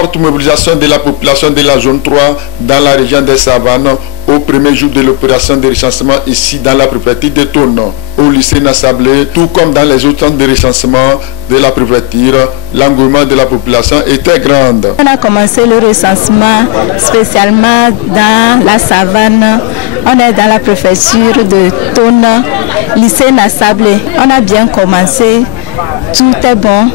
Forte mobilisation de la population de la zone 3 dans la région des Savanes au premier jour de l'opération de recensement ici dans la préfecture de Tonne. Au lycée Nassablé, tout comme dans les autres centres de recensement de la préfecture, l'engouement de la population était grand. On a commencé le recensement spécialement dans la savane. On est dans la préfecture de Tonne, lycée Nassablé. On a bien commencé, tout est bon.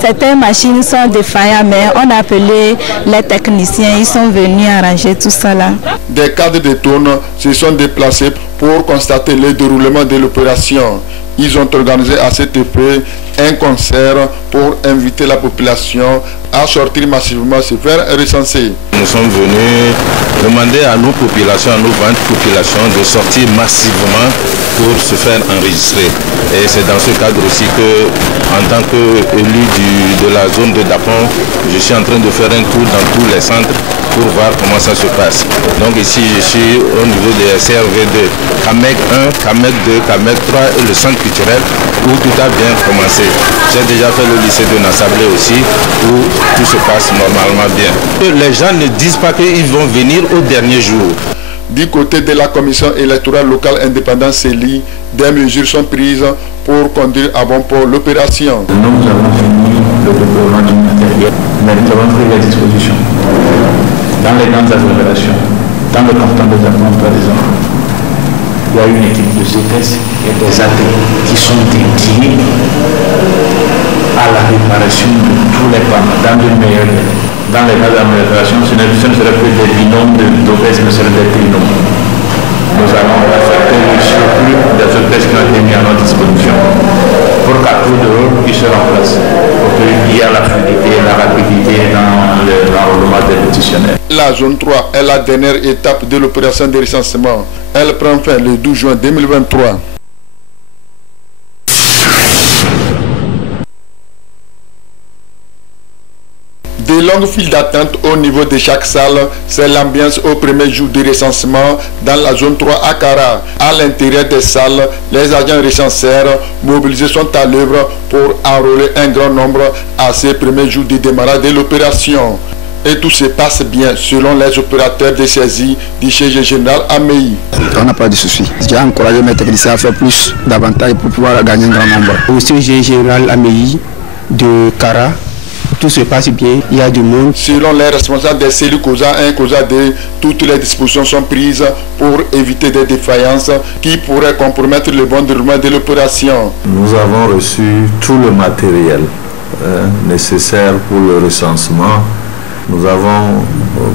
Certaines machines sont défaillantes, mais on a appelé les techniciens, ils sont venus arranger tout ça là. Des cadres de Tonne se sont déplacés pour constater le déroulement de l'opération. Ils ont organisé à cet effet un concert pour inviter la population à sortir massivement se faire recenser. Nous sommes venus demander à nos populations, à nos 20 populations de sortir massivement pour se faire enregistrer. Et c'est dans ce cadre aussi que, en tant qu'élu de la zone de Dapon, je suis en train de faire un tour dans tous les centres pour voir comment ça se passe. Donc ici, je suis au niveau des CRV2, CAMEC 1, CAMEC 2, CAMEC 3 et le centre culturel où tout a bien commencé. J'ai déjà fait le lycée de Nassablé aussi où tout se passe normalement bien. Les gens ne disent pas qu'ils vont venir au dernier jour. Du côté de la commission électorale locale indépendante CELI, des mesures sont prises pour conduire à bon port l'opération. Nous avons fini le déploiement du matériel, mais nous avons pris les dispositions. Dans les grandes agglomérations, dans le canton de Dapon par exemple, il y a une équipe de CETES et des AT qui sont dédiés à la réparation de tous les panneaux dans le meilleur délai. Dans les grandes agglomérations, ce ne serait plus des binômes d'OPS, ce serait des trinômes. Nous allons affecter le surplus des OPS qui ont été mis à notre disposition pour qu'à tout de rôle, ils se remplacent. Pour qu'il y ait la fluidité et la rapidité dans l'enrôlement des pétitionnaires. La zone 3 est la dernière étape de l'opération de recensement. Elle prend fin le 12 juin 2023. De longues files d'attente au niveau de chaque salle, c'est l'ambiance au premier jour du recensement dans la zone 3 à Kara. À l'intérieur des salles, les agents recenseurs mobilisés sont à l'œuvre pour enrôler un grand nombre à ces premiers jours du démarrage de l'opération. Et tout se passe bien selon les opérateurs de saisie du chef général Améi. On n'a pas de soucis. J'ai encouragé mes techniciens à faire plus, davantage pour pouvoir gagner un grand nombre. Au chef général Améi de Kara, tout se passe bien, il y a du monde. Selon les responsables des cellules COSA 1 et COSA 2, toutes les dispositions sont prises pour éviter des défaillances qui pourraient compromettre le bon déroulement de l'opération. Nous avons reçu tout le matériel nécessaire pour le recensement. Nous avons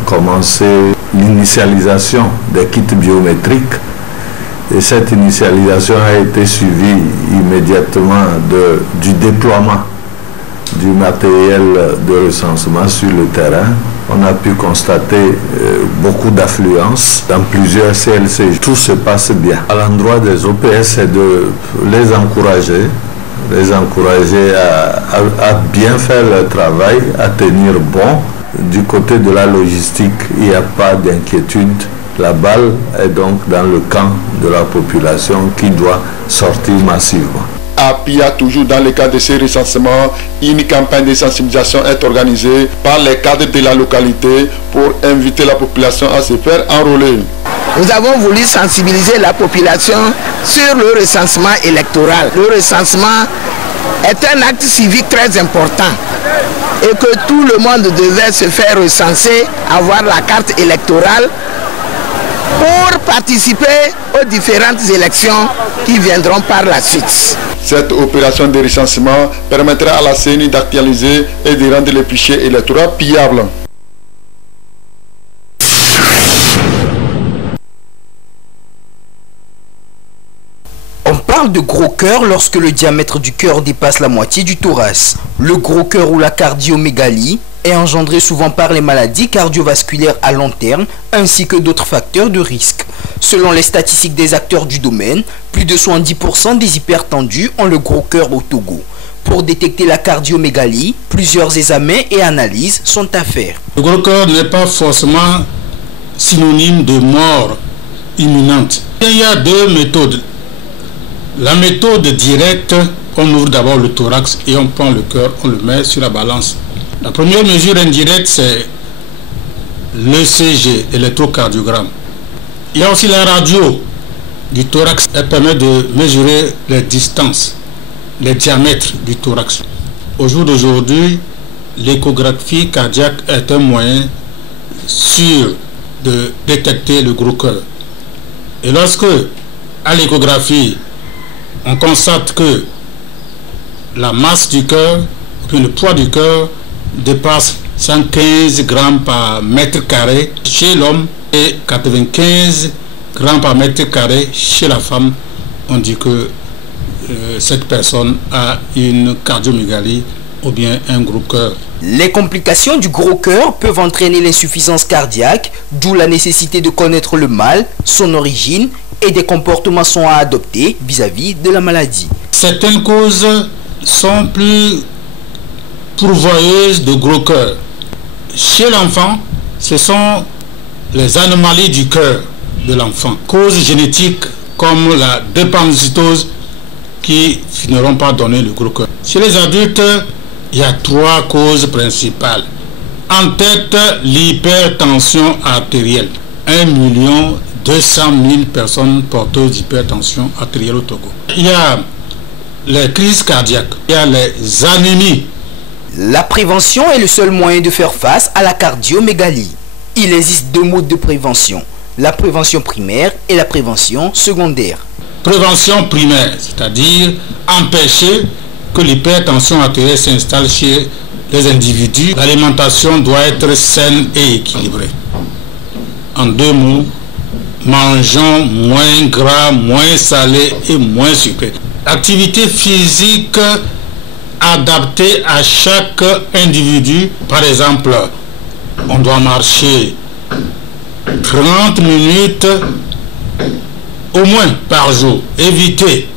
commencé l'initialisation des kits biométriques et cette initialisation a été suivie immédiatement du déploiement du matériel de recensement sur le terrain. On a pu constater beaucoup d'affluence dans plusieurs CLC. Tout se passe bien. À l'endroit des OPS, c'est de les encourager à bien faire leur travail, à tenir bon. Du côté de la logistique, il n'y a pas d'inquiétude. La balle est donc dans le camp de la population qui doit sortir massivement. À Pia, toujours dans le cadre de ce recensement, une campagne de sensibilisation est organisée par les cadres de la localité pour inviter la population à se faire enrôler. Nous avons voulu sensibiliser la population sur le recensement électoral. Le recensement est un acte civique très important et que tout le monde devait se faire recenser, avoir la carte électorale pour participer aux différentes élections qui viendront par la suite. Cette opération de recensement permettra à la CENI d'actualiser et de rendre les fichiers électoraux piables. On parle de gros cœur lorsque le diamètre du cœur dépasse la moitié du thorax. Le gros cœur ou la cardiomégalie est engendré souvent par les maladies cardiovasculaires à long terme ainsi que d'autres facteurs de risque. Selon les statistiques des acteurs du domaine, plus de 70% des hypertendus ont le gros cœur au Togo. Pour détecter la cardiomégalie, plusieurs examens et analyses sont à faire. Le gros cœur n'est pas forcément synonyme de mort imminente. Il y a deux méthodes. La méthode directe, on ouvre d'abord le thorax et on prend le cœur, on le met sur la balance. La première mesure indirecte, c'est l'ECG, électrocardiogramme. Il y a aussi la radio du thorax. Elle permet de mesurer les distances, les diamètres du thorax. Au jour d'aujourd'hui, l'échographie cardiaque est un moyen sûr de détecter le gros cœur. Et lorsque, à l'échographie, on constate que la masse du cœur, le poids du cœur dépasse 115 grammes par mètre carré chez l'homme et 95 grammes par mètre carré chez la femme, on dit que cette personne a une cardiomégalie ou bien un gros cœur. Les complications du gros cœur peuvent entraîner l'insuffisance cardiaque, d'où la nécessité de connaître le mal, son origine et des comportements sont à adopter vis-à-vis de la maladie. Certaines causes sont plus pourvoyeuses de gros cœur. Chez l'enfant, ce sont les anomalies du cœur de l'enfant, causes génétiques comme la drépanocytose qui finiront par donner le gros cœur. Chez les adultes, il y a 3 causes principales. En tête, l'hypertension artérielle. 1 200 000 personnes porteuses d'hypertension artérielle au Togo. Il y a les crises cardiaques, il y a les anémies. La prévention est le seul moyen de faire face à la cardiomégalie. Il existe 2 modes de prévention, la prévention primaire et la prévention secondaire. Prévention primaire, c'est-à-dire empêcher que l'hypertension artérielle s'installe chez les individus. L'alimentation doit être saine et équilibrée. En 2 mots, mangeons moins gras, moins salé et moins sucré. L'activité physique adaptée à chaque individu. Par exemple, on doit marcher 30 minutes au moins par jour. Éviter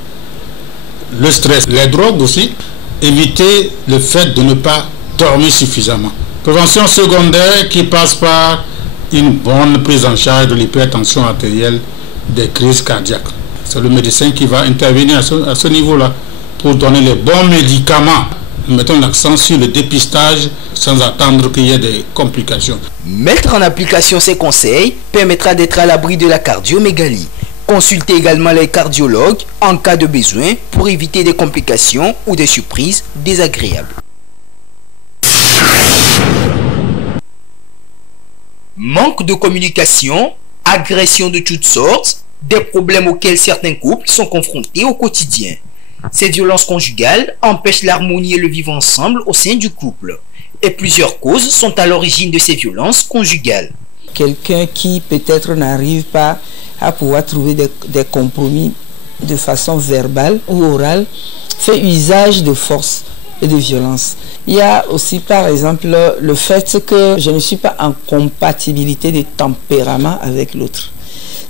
le stress, les drogues aussi. Éviter le fait de ne pas dormir suffisamment. Prévention secondaire qui passe par une bonne prise en charge de l'hypertension artérielle, des crises cardiaques. C'est le médecin qui va intervenir à ce niveau-là pour donner les bons médicaments. Nous mettons l'accent sur le dépistage sans attendre qu'il y ait des complications. Mettre en application ces conseils permettra d'être à l'abri de la cardiomégalie. Consultez également les cardiologues en cas de besoin pour éviter des complications ou des surprises désagréables. Manque de communication, agressions de toutes sortes, des problèmes auxquels certains couples sont confrontés au quotidien. Ces violences conjugales empêchent l'harmonie et le vivre ensemble au sein du couple. Et plusieurs causes sont à l'origine de ces violences conjugales. Quelqu'un qui peut-être n'arrive pas à pouvoir trouver des compromis de façon verbale ou orale fait usage de force et de violence. Il y a aussi par exemple le fait que je ne suis pas en compatibilité de tempérament avec l'autre.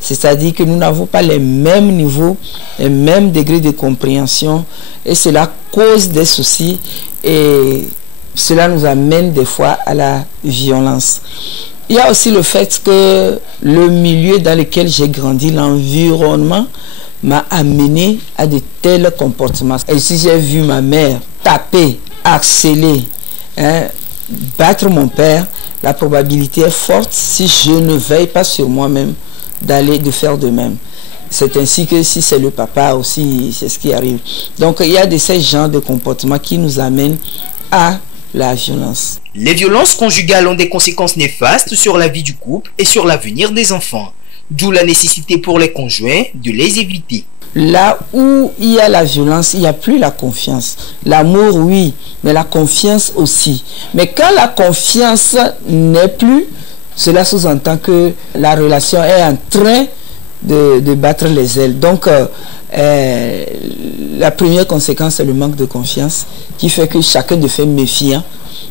C'est-à-dire que nous n'avons pas les mêmes niveaux, les mêmes degrés de compréhension et cela cause des soucis et cela nous amène des fois à la violence. Il y a aussi le fait que le milieu dans lequel j'ai grandi, l'environnement, m'a amené à de tels comportements. Et si j'ai vu ma mère taper, harceler, battre mon père, la probabilité est forte, si je ne veille pas sur moi-même, de faire de même. C'est ainsi que si c'est le papa aussi, c'est ce qui arrive. Donc il y a de ces genres de comportements qui nous amènent à la violence. Les violences conjugales ont des conséquences néfastes sur la vie du couple et sur l'avenir des enfants. D'où la nécessité pour les conjoints de les éviter. Là où il y a la violence, il n'y a plus la confiance. L'amour, oui, mais la confiance aussi. Mais quand la confiance n'est plus, cela sous-entend que la relation est en train de battre les ailes. Donc, la première conséquence, c'est le manque de confiance qui fait que chacun devient méfiant.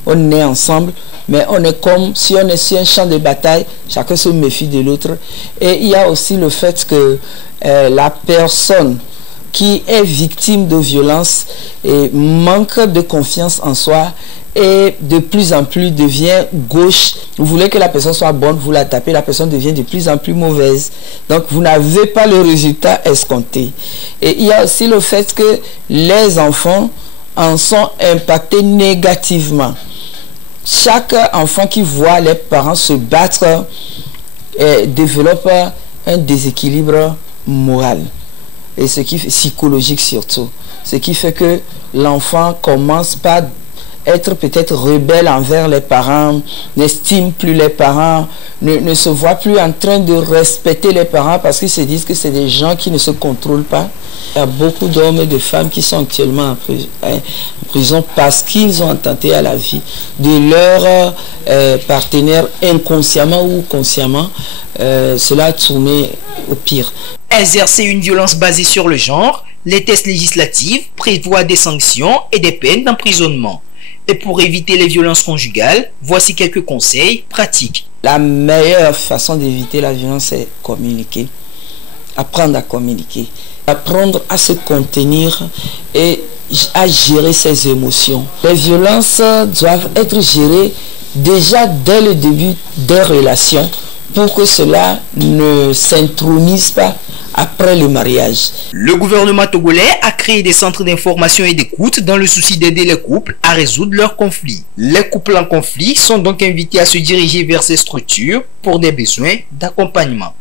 On est ensemble, mais on est comme si on est sur un champ de bataille, chacun se méfie de l'autre. Et il y a aussi le fait que la personne qui est victime de violence et manque de confiance en soi et de plus en plus devient gauche. Vous voulez que la personne soit bonne, vous la tapez, la personne devient de plus en plus mauvaise. Donc vous n'avez pas le résultat escompté. Et il y a aussi le fait que les enfants en sont impactés négativement. chaque enfant qui voit les parents se battre développe un déséquilibre moral et ce qui fait psychologique surtout, ce qui fait que l'enfant commence par être peut-être rebelle envers les parents, n'estime plus les parents, ne se voit plus en train de respecter les parents parce qu'ils se disent que c'est des gens qui ne se contrôlent pas. Il y a beaucoup d'hommes et de femmes qui sont actuellement en prison parce qu'ils ont attenté à la vie de leur partenaire inconsciemment ou consciemment. Cela a tourné au pire. Exercer une violence basée sur le genre, les tests législatifs prévoient des sanctions et des peines d'emprisonnement. Et pour éviter les violences conjugales, voici quelques conseils pratiques. La meilleure façon d'éviter la violence, c'est communiquer. Apprendre à communiquer. Apprendre à se contenir et à gérer ses émotions. Les violences doivent être gérées déjà dès le début des relations pour que cela ne s'intronise pas après le mariage. Le gouvernement togolais a créé des centres d'information et d'écoute dans le souci d'aider les couples à résoudre leurs conflits. Les couples en conflit sont donc invités à se diriger vers ces structures pour des besoins d'accompagnement.